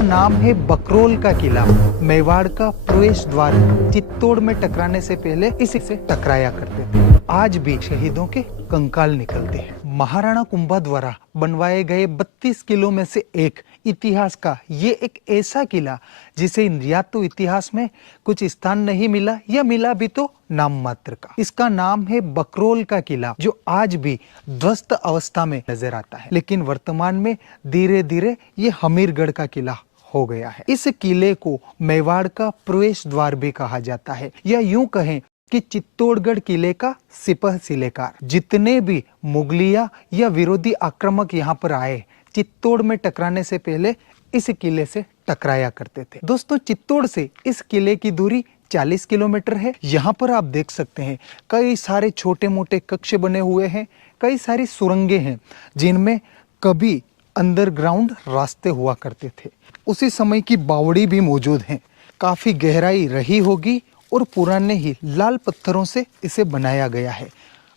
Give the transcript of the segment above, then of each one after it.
नाम है बकरोल का किला। मेवाड़ का प्रवेश द्वार चित्तौड़ में टकराने से पहले इसी से टकराया करते थे। आज भी शहीदों के कंकाल निकलते हैं। महाराणा कुंभा द्वारा बनवाए गए 32 किलों में से एक इतिहास का ये एक ऐसा किला जिसे या तो इतिहास में कुछ स्थान नहीं मिला या मिला भी तो नाम मात्र का। इसका नाम है बकरोल का किला, जो आज भी ध्वस्त अवस्था में नजर आता है, लेकिन वर्तमान में धीरे धीरे ये हमीरगढ़ का किला हो गया है। इस किले को मेवाड़ का प्रवेश द्वार भी कहा जाता है, या यूं कहें कि चित्तौड़गढ़ किले का सिपह सिलेकार। जितने भी मुगलिया या विरोधी आक्रमक यहाँ पर आए, चित्तौड़ में टकराने से पहले इस किले से टकराया करते थे। दोस्तों, चित्तौड़ से इस किले की दूरी 40 किलोमीटर है। यहाँ पर आप देख सकते हैं कई सारे छोटे मोटे कक्ष बने हुए हैं, कई सारी सुरंगें हैं जिनमें कभी अंडरग्राउंड रास्ते हुआ करते थे। उसी समय की बावड़ी भी मौजूद है। काफी गहराई रही होगी और पुराने ही लाल पत्थरों से इसे बनाया गया है।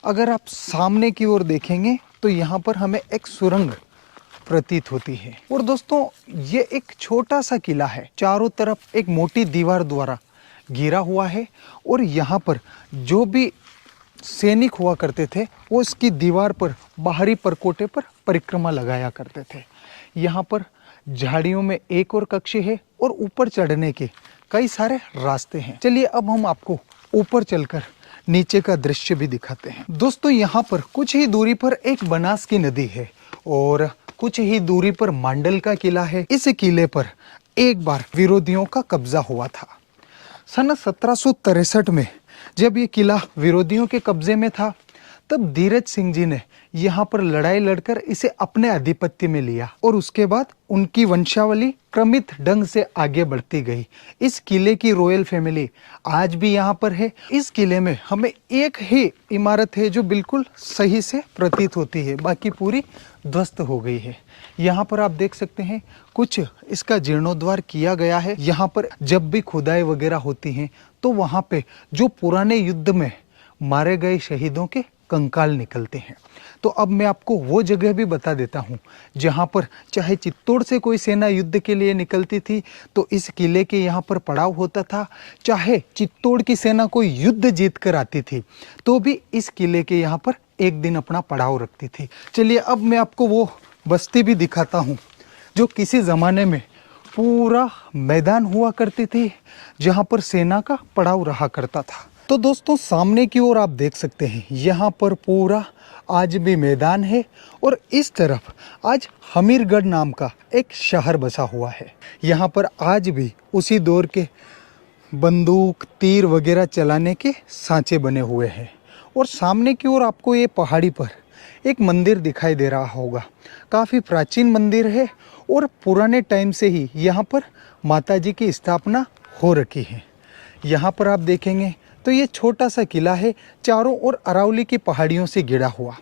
अगर आप सामने की ओर देखेंगे तो यहाँ पर हमें एक सुरंग प्रतीत होती है। और दोस्तों, ये एक छोटा सा किला है, चारों तरफ एक मोटी दीवार द्वारा घिरा हुआ है, और यहाँ पर जो भी सैनिक हुआ करते थे वो इसकी दीवार पर बाहरी परकोटे पर परिक्रमा लगाया करते थे। यहाँ पर झाड़ियों में एक और कक्ष है और ऊपर चढ़ने के कई सारे रास्ते हैं। चलिए अब हम आपको ऊपर चलकर नीचे का दृश्य भी दिखाते हैं। दोस्तों, यहाँ पर कुछ ही दूरी पर एक बनास की नदी है और कुछ ही दूरी पर मांडल का किला है। इस किले पर एक बार विरोधियों का कब्जा हुआ था। सन 1763 में जब ये किला विरोधियों के कब्जे में था, तब धीरज सिंह जी ने यहाँ पर लड़ाई लड़कर इसे अपने आधिपत्य में लिया, और उसके बाद उनकी वंशावली क्रमित ढंग से आगे बढ़ती गई। इस किले की रॉयल फैमिली आज भी यहाँ पर है। इस किले में हमें एक ही इमारत है जो बिल्कुल सही से प्रतीत होती है, बाकी पूरी ध्वस्त हो गई है। यहाँ पर आप देख सकते हैं कुछ इसका जीर्णोद्धार किया गया है। यहाँ पर जब भी खुदाई वगैरह होती हैं तो वहाँ पे जो पुराने युद्ध में मारे गए शहीदों के कंकाल निकलते हैं। तो अब मैं आपको वो जगह भी बता देता हूँ जहाँ पर चाहे चित्तौड़ से कोई सेना युद्ध के लिए निकलती थी तो इस किले के यहाँ पर पड़ाव होता था, चाहे चित्तौड़ की सेना कोई युद्ध जीत कर आती थी तो भी इस किले के यहाँ पर एक दिन अपना पड़ाव रखती थी। चलिए अब मैं आपको वो बस्ती भी दिखाता हूँ जो किसी ज़माने में पूरा मैदान हुआ करती थी, जहाँ पर सेना का पड़ाव रहा करता था। तो दोस्तों, सामने की ओर आप देख सकते हैं यहाँ पर पूरा आज भी मैदान है, और इस तरफ आज हमीरगढ़ नाम का एक शहर बसा हुआ है। यहाँ पर आज भी उसी दौर के बंदूक तीर वगैरह चलाने के सांचे बने हुए हैं। और सामने की ओर आपको ये पहाड़ी पर एक मंदिर दिखाई दे रहा होगा। काफ़ी प्राचीन मंदिर है और पुराने टाइम से ही यहाँ पर माता जी की स्थापना हो रखी है। यहाँ पर आप देखेंगे तो ये छोटा सा किला है, चारों ओर अरावली की पहाड़ियों से घिरा हुआ।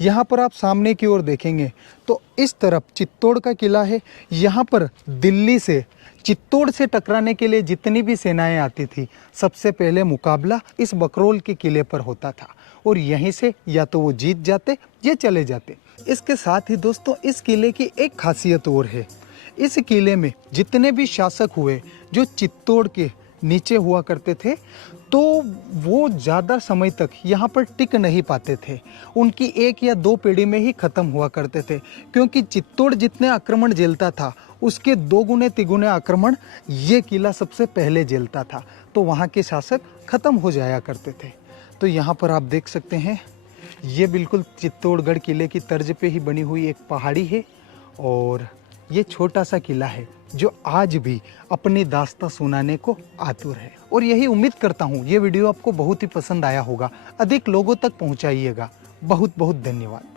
यहाँ पर आप सामने की ओर देखेंगे तो इस तरफ चित्तौड़ का किला है। यहाँ पर दिल्ली से चित्तौड़ से टकराने के लिए जितनी भी सेनाएं आती थी, सबसे पहले मुकाबला इस बकरोल के किले पर होता था, और यहीं से या तो वो जीत जाते या चले जाते। इसके साथ ही दोस्तों, इस किले की एक खासियत और है। इस किले में जितने भी शासक हुए जो चित्तौड़ के नीचे हुआ करते थे, तो वो ज़्यादा समय तक यहाँ पर टिक नहीं पाते थे। उनकी एक या दो पीढ़ी में ही ख़त्म हुआ करते थे, क्योंकि चित्तौड़ जितने आक्रमण झेलता था उसके दोगुने तिगुने आक्रमण ये किला सबसे पहले झेलता था, तो वहाँ के शासक ख़त्म हो जाया करते थे। तो यहाँ पर आप देख सकते हैं ये बिल्कुल चित्तौड़गढ़ किले की तर्ज पे ही बनी हुई एक पहाड़ी है, और ये छोटा सा किला है जो आज भी अपनी दास्तां सुनाने को आतुर है। और यही उम्मीद करता हूँ ये वीडियो आपको बहुत ही पसंद आया होगा। अधिक लोगों तक पहुँचाइएगा। बहुत बहुत धन्यवाद।